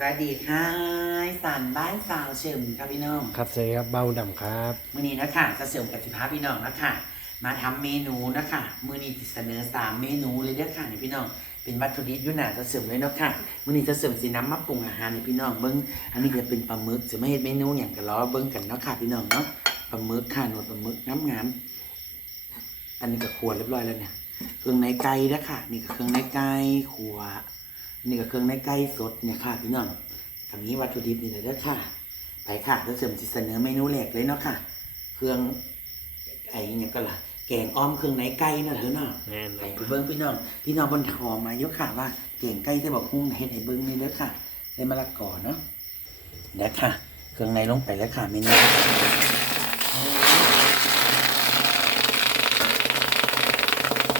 สวัสดีค่ะสันบ้านสาวเฉิมครับพี่น้องครับสวัสดีครับเบ้าดำครับมื้อนี้นะคะจะเสริมกติภาพพี่น้องนะคะมาทำเมนูนะคะมื้อนี้จะเสนอสามเมนูเลยเด้อค่ะนี่พี่น้องเป็นวัตถุดิบอยุ่หนาจะเสริมเลยเนาะค่ะมื้อนี้จะเสริมสีน้ำมาปรุงอาหารให้พี่น้องเบิ้งอันนี้จะเป็นปลาหมึกจะไม่เห็นเมนูอย่างกันล้อเบิ้งกันเนาะค่ะพี่น้องเนาะปลาหมึกค่ะหนวดปลาหมึกน้ำงามอันนี้ก็ขวดเรียบร้อยแล้วเนี่ยเครื่องในไก่นะค่ะนี่ก็เครื่องในไก่ขวด นี่ก็เครื่องในไก่สดเนี่ยค่ะพี่น้องกับนี้วัตถุดิบนี่เลยเด้อค่ะไปค่ะก็เสริมสิเสนอเมนูแรกเลยเนาะค่ะ เครื่องไอ้เนี่ยก็ล่ะแกงอ้อมเครื่องในไก่เนาะเธอเนาะแน่นไปเบิ้งพี่น้อง พี่น้องบนถอมาเยอะค่ะว่าแกงไก่ที่บอกหุ้งเฮ็ดให้เบิ้งนี่เด้อค่ะใส่มะละกอเนาะเด้อค่ะ เครื่องในลงไปแล้วค่ะเมนู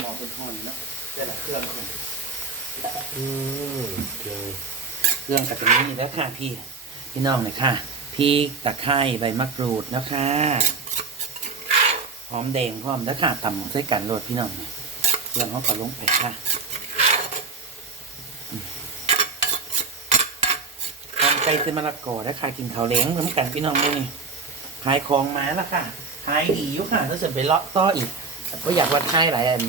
หมอเป็นห่อนเนาะเดี๋ยวละเครื่องก่อน อืมเก่ง เครื่องกับตรงนี้แล้วค่ะพี่พี่น้องเลยค่ะพริกตะไคร้ใบมะกรูดแล้วค่ะหอมแดงพร้อมแล้วค่ะตำใส่กันโรดพี่น้องเนี่ยเครื่องเขาก็ลงไปค่ะอืมทำไก่เส้นมะละกอแล้วค่ะกินเขาเล้งเหมือนกันพี่น้องเลยขายของมาแล้วค่ะขายดีอยู่ค่ะถ้าเสร็จไปเลาะต่ออีกก็อยากว่าขายหลายอัน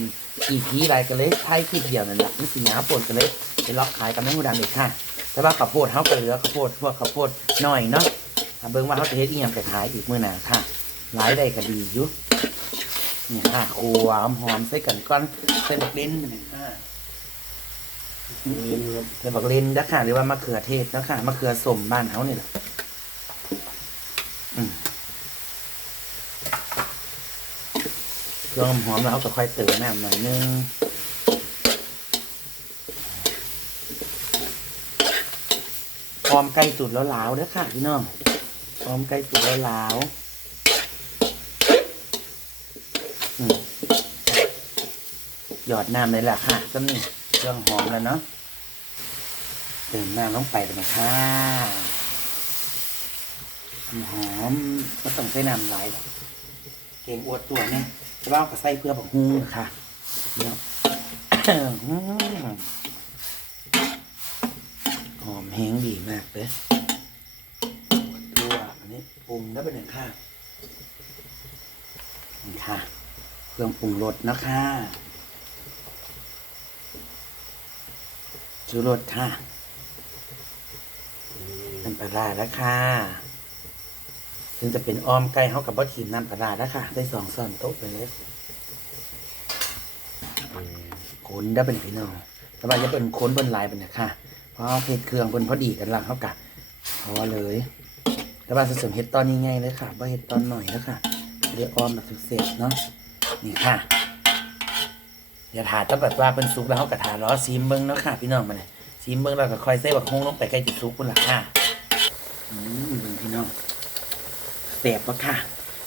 อีพีหลายกันเลยขายคลิปเดียวนั่นแหละนี่สีหนาปวดกันเลยไปเลาะขายกันไม่หูดังอีกค่ะ แต่ว่าข้าวโพดเขาก็เหลือข้าวโพดพวกข้าวโพดน่อยเนาะเบิ่งว่าเขาจะเฮ็ดอีหยังไปขายอีกมื้อหน้าค่ะหลายได้ก็ดีอยู่นี่ค่ะครัวหอมใส่กันก่อนใส่บักเล่นนี่ค่ะนี่ครับใส่บักเล่นนะค่ะหรือว่ามะเขือเทศนะค่ะมะเขือส้มบ้านเขานี่แหละอืมเครื่องหอมแล้วเขาก็ค่อยเติมน้ำหน่อยนึง พร้อมไก่สุดแล้วหลาวเด้อค่ะพี่น้องพร้อมไก่สุดแล้วหลาวหยอดน้ำเลยล่ะค่ะก็นี่เครื่องหอมแล้วเนาะเติมน้ำลงไปเลยนะคะหอมก็ต้องใส่น้ำหลายเก่งอวดตัวเนี่ยจะเล่ากับใส่เพื่อบอกฮูค่ะเนาะ หอมแห้งดีมากเลยตัวอันนี้ปรุงแล้วเป็นหนึ่งค่ะนี่ค่ะ เครื่องปรุงรสนะคะชูรสค่ะน้ำปลาร้าแล้วค่ะซึ่งจะเป็นอ้อมไก่เขากับบัตทีมน้ำปลาร้าแล้วค่ะ ได้สองซ้อนโต๊ะไปเลยอืมขนได้เป็นพี่น้องแต่ว่าจะเป็นขนบนลายเป็นนะค่ะ พราะเห็ดเครื่องบนพอดีกันละเขากะพอเลย แต่ว่าสมเห็ดตอนนี้ไงเลยค่ะว่าเห็ดตอนหน่อยแล้วค่ะเรียกออมแบบเสร็จเนาะนี่ค่ะเดี๋ยวถาจะแบบว่าเป็นซุกแล้วเขากะถาล้อซีมเบิ้งเนาะค่ะ พี่น้องมาเนี่ยซีมเบิ้งแล้วก็คอยใส่บักฮงลงไปใกล้จุดซุกคุณล่ะค่ะอืมพี่น้องเสียบปะค่ะ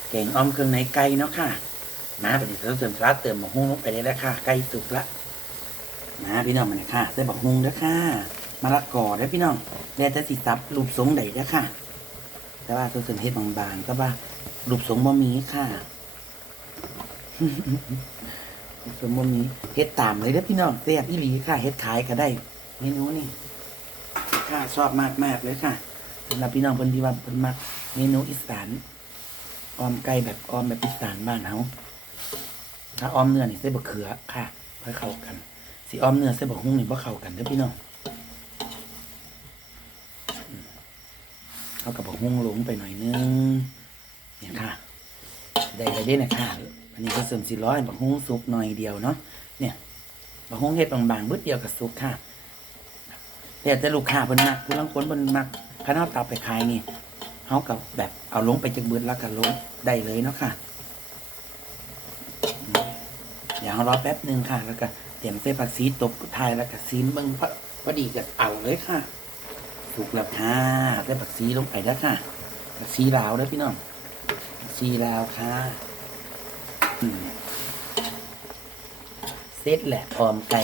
แกงอ้อมเครื่องในไก่เนาะค่ะมาไปเดี๋ยวเติมปลาเติมหมกฮุ้งลงไปได้แล้วค่ะใกล้สุกละมาพี่น้องมาเลยค่ะใส่บักฮุ้งแล้วค่ะ มะละกอได้อพี่น้องแล้วแต่สิซับรูปทรงใดแล้วค่ะ แต่ว่าตัวเสมเฮ็ดบางๆก็ว่ารูปทรงบ่มีค่ะรูปทรงบ่มีเฮ็ดตามเลยเด้อพี่น้องแซ่บอีหลีค่ะเฮ็ดขายก็ได้เมนูนี่ค่ะชอบมากมากๆเลยค่ะสำหรับพี่น้องเพิ่นที่ว่าเพิ่นมักเมนูอีสานออมไก่แบบออมแบบอีสานบ้านเฮาถ้าออมเนื้อนี่ใส่บะเขือค่ะเพื่อเข้ากันสิออมเนื้อใส่บะฮุ้งนี่บ่เข้ากันเด้อพี่น้องอืม เอากับบะฮุ้งลงไปหน่อยนึงเนี่ยค่ะได้เลยเด้นะค่ะอันนี้ก็เสริมสิร้อยบะฮุ้งสุกหน่อยเดียวเนาะเนี่ยบะฮุ้งเฮ็ดบางๆเบิดเดียวกับสุกค่ะแต่แต่ลูกค้าเพิ่นมักผู้ลังคนเพิ่นมักคันเฮาตับไปขายนี่เขากับแบบเอาลงไปจากบืนแล้วก็ลงได้เลยเนาะค่ะอืมเดี๋ยวเรารอแป๊บหนึ่งค่ะ แล้วก็เตรียมเส้นผักซีตบทายแล้วก็ซีมเบิ้งพอดีก็เอาเลยค่ะ สุกแล้วค่ะเส้นผักซีลงไปแล้วค่ะผักซีลาวแล้วพี่น้องผักซีลาวค่ะอืมเสร็จแหละออมไก่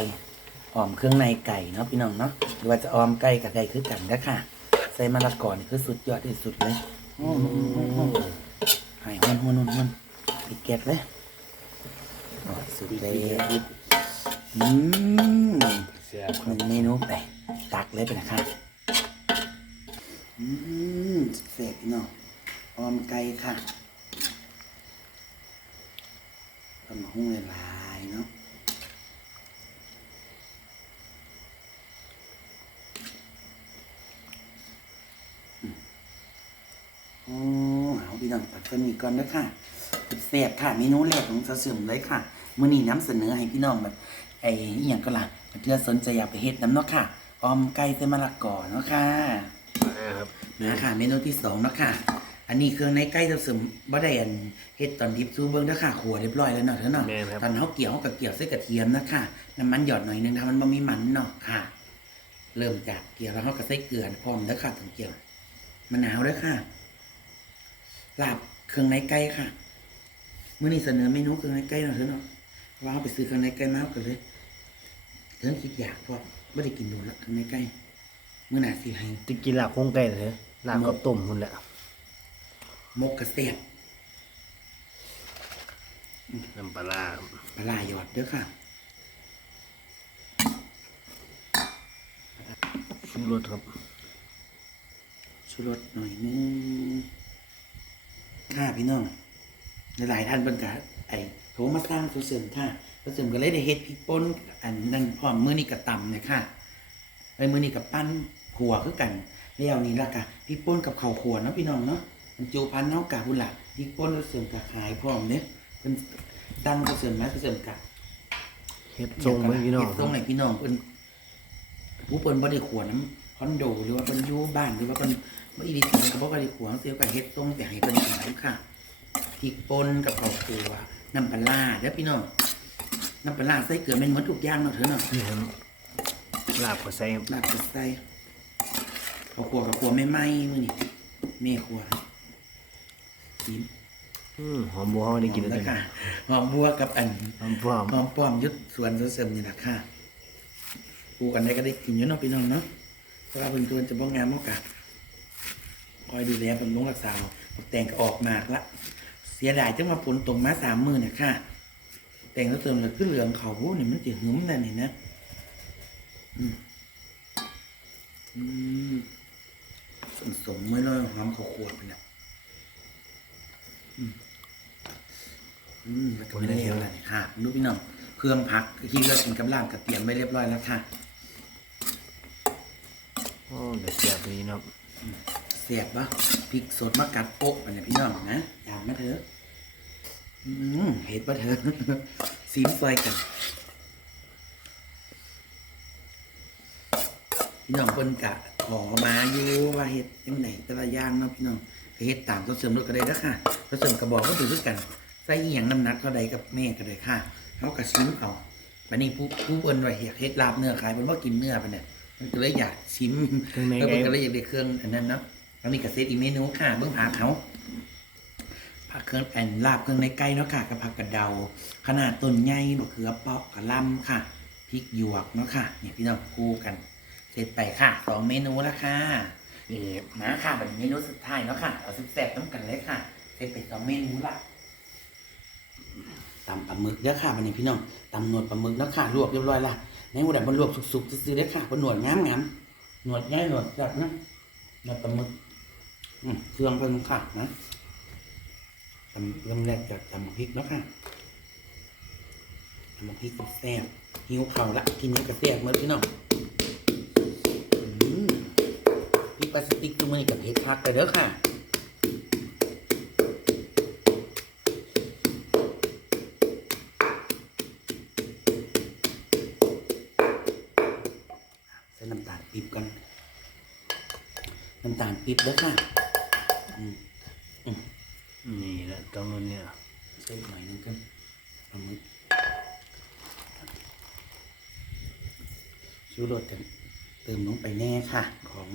ออมเครื่องในไก่เนาะพี่น้องเนาะหรือว่าจะออมไก่กับไก่คือกันนะค่ะ ใส่มะละกอนี่คือสุดยอดที่สุดเลยอืมหายหุนหุนหุนหุนปิดแก๊สเลยโอ้ยสุดเลยอืมเสียบคหรับนึ่งเมนูไป ตักเลยไปนะครับ อืมเสร็จเนาะออมไก่ค่ะตำบักหุ่งหลายๆเนาะโอ้เอาพี่น้องตัดกันอีกก่อนนะค่ะเสียบค่ะเมนูแรกของสะเสริมเลยค่ะมื่อนี้น้ำเสนอให้พี่น้องแบบไอ้อหย่างก็ล่ะเพื่อสนใจอยากไปเฮ็ดน้ำเนาะค่ะออมไก่เส้นมะละกอเนาะค่ะ นะค่ะเมนูที่สองเนาะค่ะ อันนี้เครื่องในใกล้จะเสริมบ่ได้อันเฮ็ดตอนดิบซูเบิ้งเด้อค่ะขัวเรียบร้อยแล้วเนาะเถอะเนาะแม่นครับ ตอนเฮาเกี่ยวเฮาก็เกี่ยวใส่กระเทียมนะค่ะน้ำมันหยอดหน่อยนึงถ้ามันบ่มีมันเนาะค่ะ เริ่มจากเกี่ยวแล้วเฮาก็ใส่เกลือพร้อมเด้อค่ะถึงเกี่ยวมะนาวเด้อค่ะลาบเครื่องในไก่ค่ะมื้อนี้เสนอเมนูเครื่องในไก่เนาะเถอะเนาะว่าเอาไปซื้อเครื่องในไก่มาเอากันเลยเถิงคิดอยากเพราะบ่ได้กินโดนละเครื่องในไก่มื้อหน้าสิให้ จะกินลาบโคงไก่เลย ลาบกับต้มหุ่นแหละมกกระเสียบน้ำปลาร้าครับปลาร้าหยอดเด้อค่ะชูรสครับชูรสหน่อยนึงค่ะพี่น้องหลายๆท่านเบิ่งกะไอ้โทรมาสร้างสุเสริมค่ะสุเสริมก็เลยได้เฮ็ดพริกป่นอันนั้นพร้อมมื้อนี้ก็ตำเนี่ยค่ะไอ้มื้อนี้ก็ปั้น ขัวคือกันแล้วนี่ล่ะค่ะพริกป่นกับข้าวขัวเนาะพี่น้องเนาะมันจูพันเฮากะพุ่นล่ะพริกป่นสุเสริมก็ขายพร้อมเด้เพิ่นตั้งสุเสริมมาสุเสริมกะเฮ็ดทรงไว้พี่น้องเฮ็ดทรงให้พี่น้องเพิ่นผู้เพิ่นบ่ได้ขวนน้ำคอนโดหรือว่าเพิ่นอยู่บ้านหรือว่าเพิ่นบ่อีดิทก็บ่ได้ขวนเสียก็เฮ็ดทรงไปให้เพิ่นขายค่ะพริกป่นกับข้าวคั่วน้ำปลาร้าเด้อพี่น้องน้ำปลาร้าใส่เกลือแม่นหมดทุกอย่างเนาะเถอะเนาะนี่ครับลาบก็ใส่ครับลาบก็ใส่ ข้าวคั่วกับคั่วไม่ไหม้มื้อนี้แม่คั่วชิมอืมหอมบัวเขาได้กินแล้วแล้จ้ะวค่ะหอมบัวกับอันหอมป้อมหอมป้อมยุดสวนเสริมนี่แหละค่ะปลูกกันได้ก็ได้กินอยู่เนาะพี่น้องเนาะเพราะว่าเป็นตัวจะบ้องงามมากกะคอยดูแลเป็นลงรักษาเอาแต่งก็ออกมากละ เสียดายจังว่าฝนตกมาสามมือเนี่ยค่ะ แต่งแล้วเติมเลยขึ้นเหลืองเขาผู้นี่มันจะหึมแล้วนี่นะ อืมอืม สมสมไม่เลยหอมข้าวขวดไปเนี่ยอืมอืมแล้วก็ไม่ได้เท่าไหร่ค่ะดูพี่น้องเครื่องพักที่เราเป็นกำลังกระเตรียมไว้เรียบร้อยแล้วค่ะโอ้เดี๋ยวเสียบพี่น้องเสียบปะพริกสดมากัดโปะไปเนี่ยพี่น้องนะอยากมาเถอะอืมเห็ดปะเถอะซีมไฟกันพี่น้องเพิ่นกะ ขอมาอยู่ว่าเฮ็ดยังไงแต่ละอย่างเนาะพี่น้องก็เฮ็ดตามตัวเสริมรถก็ได้แล้วค่ะตัวเสริมกระบอกก็ถือคือกันใส่อีหยังน้ำหนักเท่าใดกับแม่ก็ได้ค่ะเขาก็ชิมเอาบัดนี้ผู้ผู้เพิ่นว่าอยากเฮ็ดลาบเนื้อขายเพิ่นบ่กินเนื้อปานเนี่ยมันก็เลยอยากชิมเครื่องในแล้วไก่เพิ่นก็เลยอยากได้เครื่องอันนั้นเนาะอันนี้ก็เซตอีกเมนูค่ะเบิ่งผักเขาผักเครื่องแอนลาบเครื่องในไก่เนาะค่ะกับผักกระเดา ขนาดต้นใหญ่บะเขือเปาะกระหลำค่ะพริกหยวกเนาะค่ะเนี่ยพี่น้องคู่กัน เสร็จไปค่ะสองเมนูแล้วค่ะนี่มาค่ะเป็นเมนูสุดท้ายเนาะค่ะเอาสุดแซ่บน้ำกันเลยค่ะ เสร็จไปสองเมนูละตำปลาหมึกเด้อค่ะวันนี้พี่น้องตำหนวดปลาหมึกแล้วค่ะลวกเรียบร้อยละในหัวดับบนลวกสุกๆซื้อๆเด้ค่ะบนหนวดงามงามหนวดใหญ่หนวดจัดนะหนวดปลาหมึกอืมเครื่องเพิ่งค่ะนะตำเริ่มแรกจากตำพริกแล้วค่ะตำพริกแซ่บหิวเข่าละกินนี้ก็แซ่บเหมื่อพี่น้อง พริกพลาสติกตัวมันกับเห็ดคักแต่เด้อค่ะใส่น้ำตาลปี๊บก่อนน้ำตาลปี๊บเด้อค่ะอืมนี่แหละตรงนั้นเนี่ยใส่หน่อยนึงกันปลาหมึกชูรสเติมเติมลงไปแน่ค่ะ ของ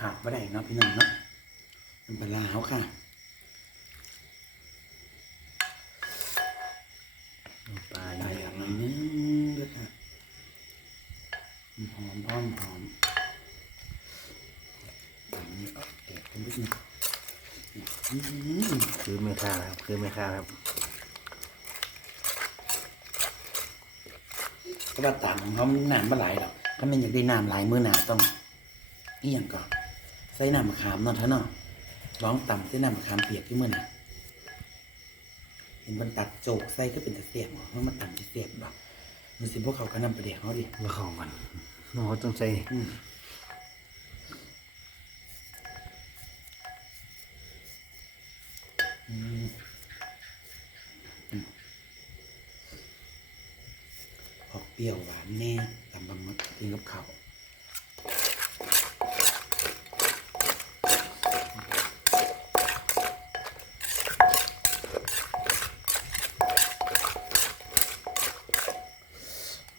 ขาดไม่ได้เนาะพี่น้องเนาะน้ำปลาร้าเขาค่ะน้ำปลาได้เยหอะน่อยนึงด้วยค่ะหอมหอมหอมแบบนี้ก็แกะกันนิดนึงอื้อหือคือไม่ค่าครับคือไม่ค่าครับเพราะว่าต่างของเขาน้ำมาหลายหรอกถ้ามันอยากได้น้ำหลายมือหนาต้อง นี่อย่างก่อนใส่น้ำมะขามเนาะท่านเนาะร้องต่ำใส่น้ำมะขามเปียกที่มือน่ะเห็นมันตัดโจกใส่ก็เป็นแต่เสียบบ่เพราะมันต่ำจะเสียบบ่มันสิพวกเขาก็นำไปเด็กเขาดิมาเข้ากันน้องเขาต้องใส่อืมอืมอืมออกเปรี้ยวหวานแน่ตำบะมักกินกับข้าว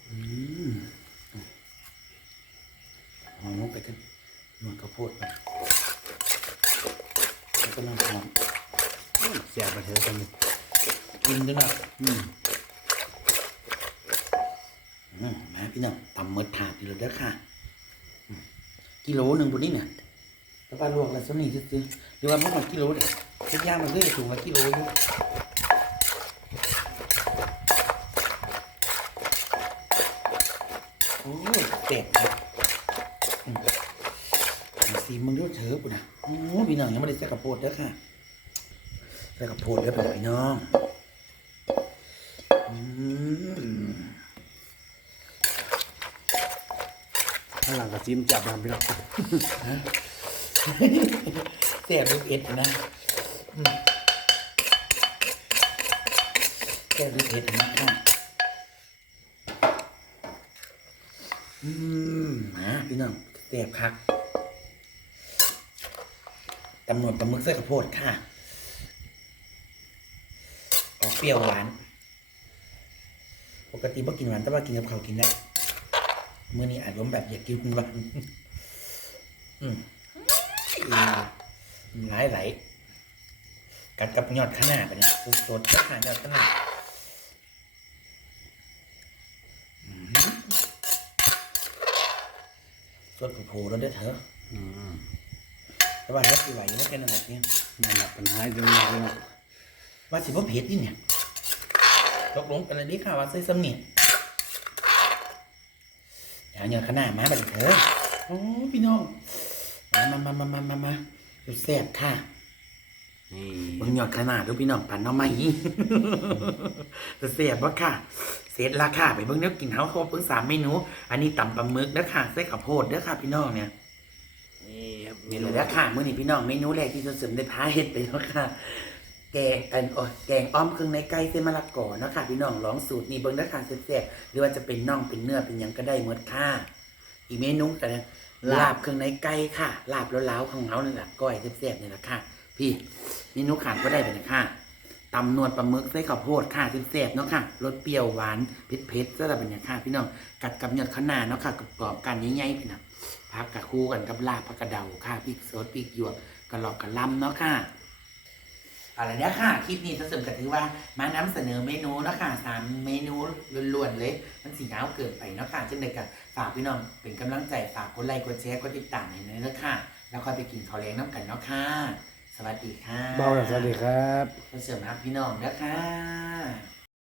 อืมหอมลงไปกันนวดข้าวโพดไปแล้วก็น้ำหอม แซ่บมาเถอะกันกินด้วยนะอืมอืมมาพี่น้องตำเมืดถาดอยู่แล้วเด้อค่ะ กิโลหนึ่งบนนี้เนี่ยแล้วปลาลวกแล้วสนี่ซื้อหรือว่าไม่หมดกิโลเนี่ยเช็ดย่างมันเรื่อยถุงละกิโลอยู่โอ้แตกสีมึงเลือดเถอะปุ่นนะโอ้พี่น้องยังไม่ได้ใส่กระโพดเด้อค่ะ ใส่กระโพดเด้อพี่น้องข้างหลังก็จิ้มจับมันพี่น้องเสียบลูกเอ็ดนะอืมเสียลูกเอ็ดนะอืมมาพี่น้องเสียบคักตำนวนตำมึกเส้นข้าวโพดค่ะ ปรี้ยวหวาน ปกติบ่กินหวานแต่ว่ากินกับข้าวกินได้มื้อนี้อาจจะแบบอยากกินหวานอืมหลายไหลายกัดกับยอดขนาดไปเนี่ยสดๆขนาดยอดขนาดอื้อหือสดกับโผล่แล้วเด้อเถอะอืมแต่ว่าถ้าสิไหวยังไม่แค่นั้นหรอกเนี่ยนั่นแหละปัญหาตรงนี้พี่น้องว่าสิบ่เผ็ดนี่เนี่ย ตกลงกันเลยดีค่ะว่าใส่สำเนียงอย่าหยอดขนาดมาบัดนี้เถอะโอ้พี่น้อง มามามามามามาดูแซ่บค่ะนี่เบิ่งยอดขนาดดูพี่น้องปันเอาไหมาอีจะเสียบวะค่ะ เสร็จราคาไปเบิ่งเดี๋ยวกินเฮาครบเพิ่งสามเมนู อันนี้ตำปลาหมึกเด้อค่ะใส่ข้าวโพดเด้อค่ะ พี่น้องเนี่ยนี่ครับนี่เลยเด้อค่ะมื้อนี้พี่น้องเมนูแรกที่จะเสริมได้พาเฮ็ดไปแล้วค่ะ แกงอันโอ้ยแกงอ้อมเครื่องในไก่เส้นมะละกอเนาะค่ะพี่น้องลองสูตรนี้เบิ่งเด้อค่ะแซ่บๆหรือว่าจะเป็นน่องเป็นเนื้อเป็นหยังก็ได้หมดค่ะ อีกเมนูกันนะลาบเครื่องในไก่ค่ะ ลาบล้าวๆของเรานี่แหละก้อยแซ่บๆนี่แหละค่ะ พี่เมนูขาดก็ได้ไปนะค่ะตำนวดปลาหมึกใส่ข้าวโพดค่ะแซ่บๆเนาะค่ะรสเปรี้ยวหวานเผ็ดๆซะละเป็นอย่างค่ะ พี่น้องกัดกับยอดขนาเนาะค่ะกรอบๆกันใหญ่ๆพี่น้องพักกับคู่กันกับลาบผักกระเดาค่ะพริกสดพริกหยวกกระหลอกกระลำเนาะค่ะ อะไรเนี่ยค่ะ คลิปนี้จะเสริมกันถือว่ามานำเสนอเมนูเนาะค่ะสามเมนูล้วนๆเลย มันสียาวเกินไปเนาะค่ะเช่นเดียวกันฝากพี่น้องเป็นกำลังใจฝากกดไลค์กดแชร์กดติดตามให้หน่อยเนาะค่ะ แล้วค่อยไปกินข้าวแรงน้ำกันเนาะค่ะ สวัสดีค่ะเบาแล้วสวัสดีครับเสริมครับพี่น้องเนาะค่ะ